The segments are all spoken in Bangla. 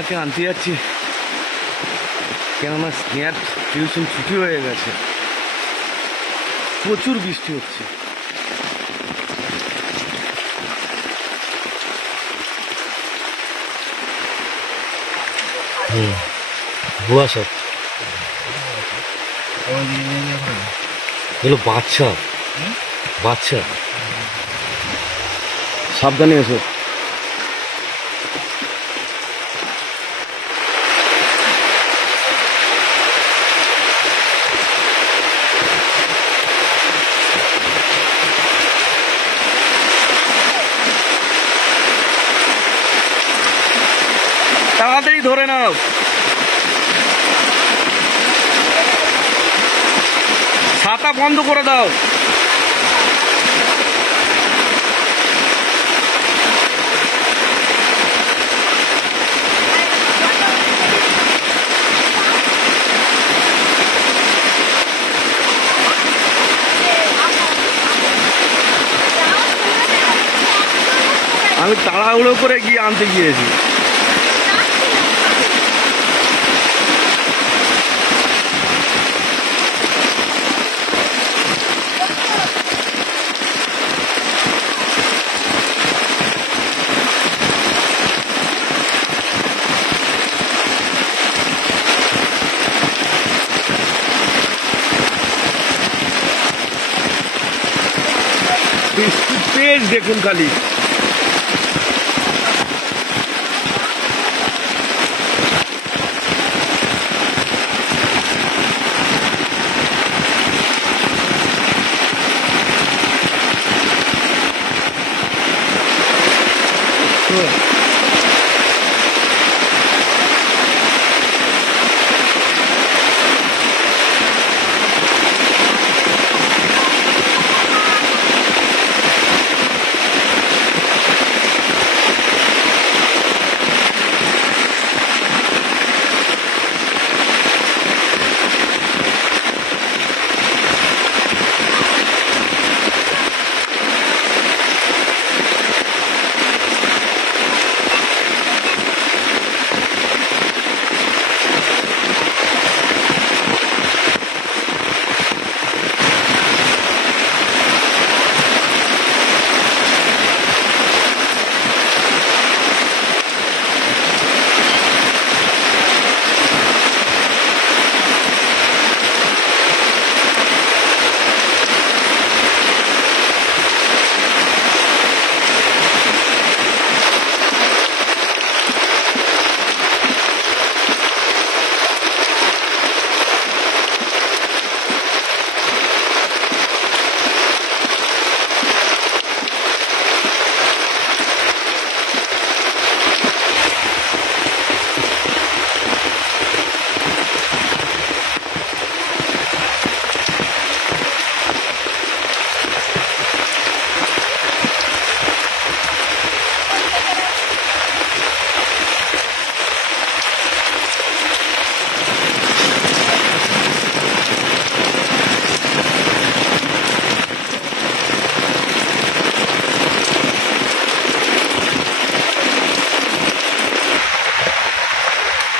স্নেহাকে আনতে যাচ্ছি, কেননা স্নেহার টিউশন ছুটি হয়ে গেছে, প্রচুর বৃষ্টি হচ্ছে। বুয়া সব এগুলো বাচ্চা বাচ্চা, সাবধানে এসো। তাড়াতাড়ি ধরে নাও। ছাতা বন্ধ করে দাও। আমি তাড়াহুড়ো করে গিয়ে আনতে গিয়েছি। তেজ দেখুন খালি।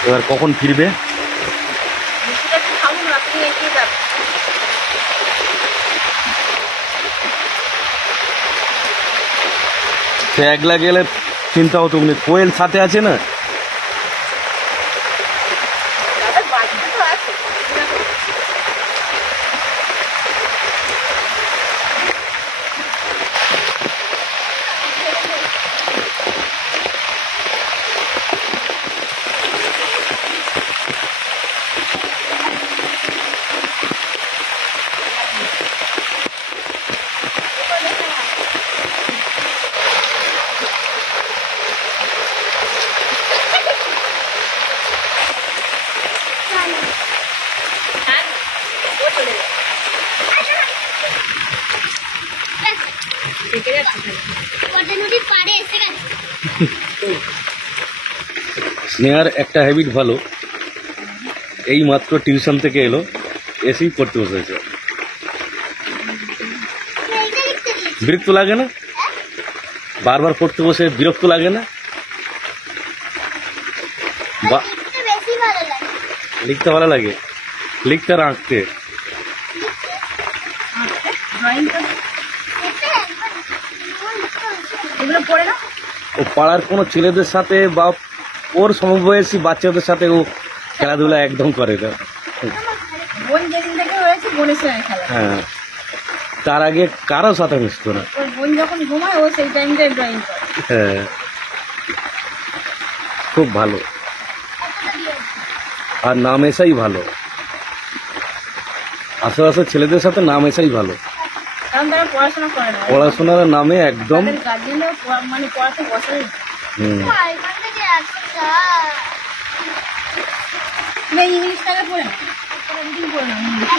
এবার কখন ফিরবে? সে একলা গেলে চিন্তা হতো, উনি কোয়েল সাথে আছে না। স্নেহার একটা হ্যাবিট ভালো, এই মাত্র টিউশন থেকে এলো, এসেই পড়তে বসেছে। বিরক্ত লাগে না? বারবার পড়তে বসে বিরক্ত লাগে না? বা- লিখতে ভালো লাগে, লিখতে আর আঁকতে। ড্রয়িং করতে এগুলো পড়ে না। ও পাড়ার কোনো ছেলেদের সাথে বা ওর সমবয়সী বাচ্চাদের সাথে ও খেলাধুলা একদম করে না। বোন যেদিন থেকে হয়েছে বোনের সঙ্গে খেলা। হ্যাঁ, তার আগে কারো সাথে মিশতো না। ওর বোন যখন ঘুমায় ও সেই টাইমটায় ড্রয়িং করে। হ্যাঁ, খুব ভালো, আর না মেশাই ভালো। আশেপাশের ছেলেদের সাথে না মেশাই ভালো। কারণ তারা পড়াশোনা করে না, পড়াশোনার নামে একদম। তাদের গার্জেনরাও মানে পড়াতে বসাই। হুম। তুমি ইংলিশটাকে পড়ে না, পড়ে না English.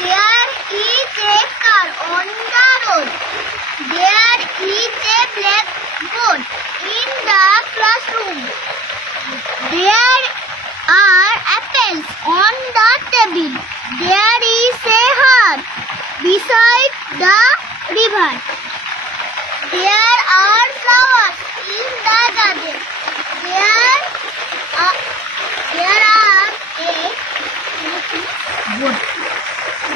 There is a car on the road. There is a blackboard in the classroom. There are apples on the table. There is a heart beside the river. There are flowers in the garden. There are a বোন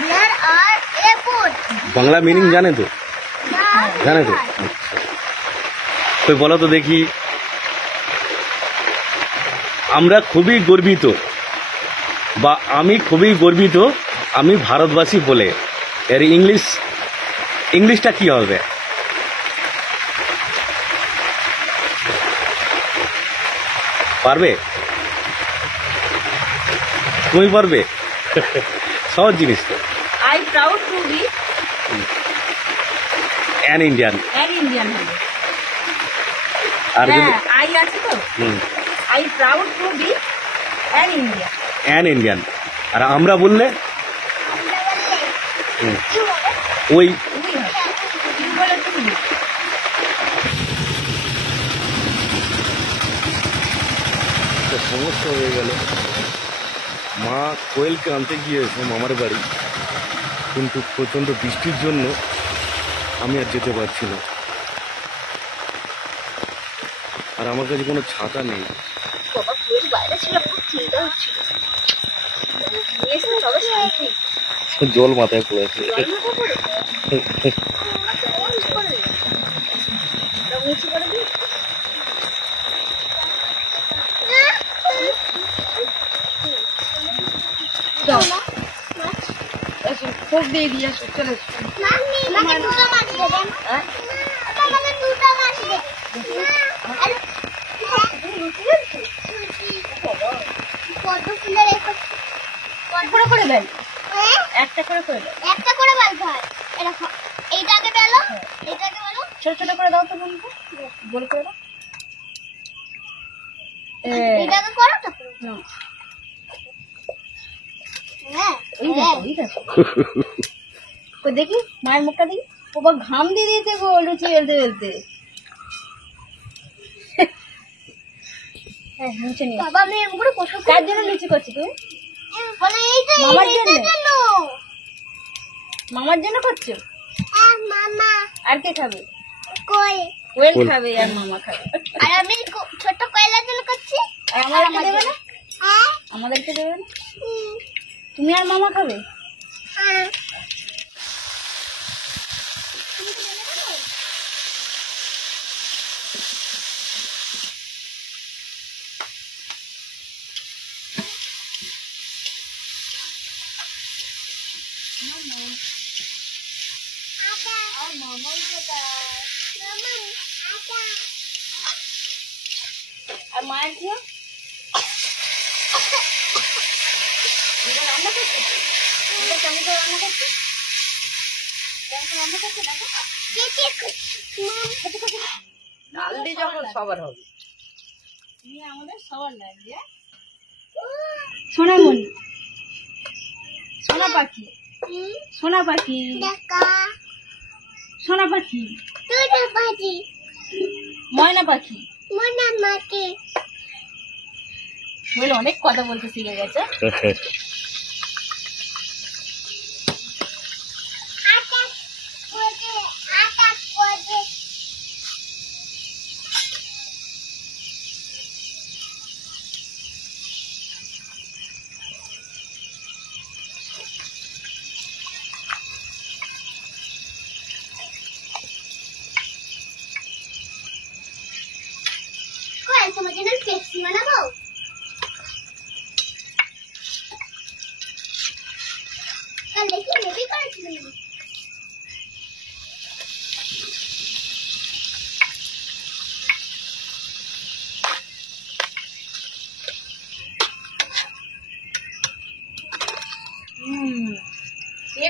There are a boat. Bangla meaning জানে তো? জানে তো? তো বলো তো দেখি। আমরা খুবই গর্বিত, বা আমি খুবই গর্বিত আমি ভারতবাসী বলে। এর ইংলিশটা কি হবে? পারবে? তুমি পারবে? সহজ জিনিস তো। I proud to be an Indian. An Indian হবে। আর যদি হ্যাঁ, আই আছে তো, I proud to be an Indian. An Indian. আর আমরা বললে ওই তুমি হবে, তুমি বলে তুমি। সমস্যা হয়ে গেল। মা কোয়েলকে আনতে গিয়েছে মামার বাড়ি, কিন্তু প্রচণ্ড বৃষ্টির জন্য আমি আর যেতে পারছি না। আর আমার কাছে কোনো ছাতা নেই। বাবা ফুল বাইরে ছিল, খুব চিন্তা হচ্ছিল। এসে তবে শান্তি। জল মাথায় পড়েছে। খুব দিয়ে দিয়ে আসো, চলে এসো। আমাকে দুটো মাছ দেবেন। হ্যাঁ? আমাকে দুটো মাছ দেবেন। কত ফুলের করে করে দেন, হ্যাঁ? একটা করে করে দেন। একটা করে বাল্ব হয়। এরকম এইটাকে বেলো, এইটাকে বেলো। ছোট ছোট করে দাও তো বন্ধু, গোল করে দাও। এইটাকে করো তারপর। না, হ্যাঁ, ওই দেখো, ওই দেখো। কই দেখি মায়ের মুখটা দেখি। বাবা ঘাম দিয়ে দিয়েছে গো লুচি বেলতে বেলতে। হ্যাঁ, মুছে নিয়ে বাবা আমি এরকম করে কথা কার জন্য লুচি করছি তুমি? বলে এই যে মামার এইটার জন্য? জন্য। মামার জন্য করছো? মামা আর কে খাবে? কই? কোয়েল কোয়েল। খাবে আর মামা খাবে। আর আমি ছোট কয়লার জন্য করছি। আর আমাদেরকে দেবে না? হ্যাঁ, আমাদেরকে দেবে না? তুমি আর মামা খাবে? হ্যাঁ। আর মায়ের কি? রান্না করছে? কেমন করে রান্না করছে? কেমন করে রান্না করছে দেখো। ডাল দিয়ে যখন সবার হবে। তুমি আমাদের সবার লাগবে। সোনামণি, সোনা পাখি, সোনা পাখি, সোনা পাখি, ময়না পাখি। বলে অনেক কথা বলতে শিখে গেছে।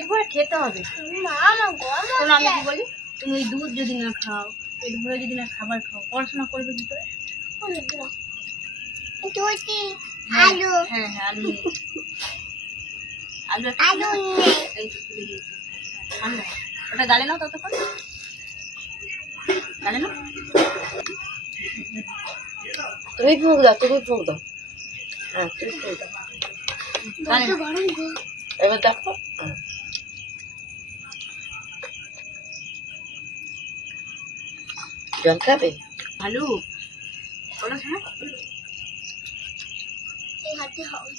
পেট ভরে খেতে হবে। মা আমার গরম শোনো আমি কি বলি, তুমি ওই দুধ যদি না খাও, পেট ভরে যদি না খাবার খাও, পড়াশোনা করবে কি করে? দুটি আলু হ্যাঁ হ্যাঁ, আলু নিয়ে এসো। আলু একটা আলু নাও। নিয়ে এই তো তুলে দিয়েছি। ঠান্ডা। ওটা গালে নাও ততক্ষণ। গালে নাও। তুমি ফুক দাও, তুমি ফুক দাও। হ্যাঁ, তুমি ফুক দাও। গালে নাও। গরম গো এবার দেখো। জল খাবে? আলু বলো শোনো। এই হাতে হবে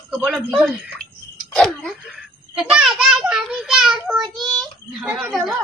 ওকে বলো ভিডিও নে। দাদা ভাবি যা বুঝি দেবো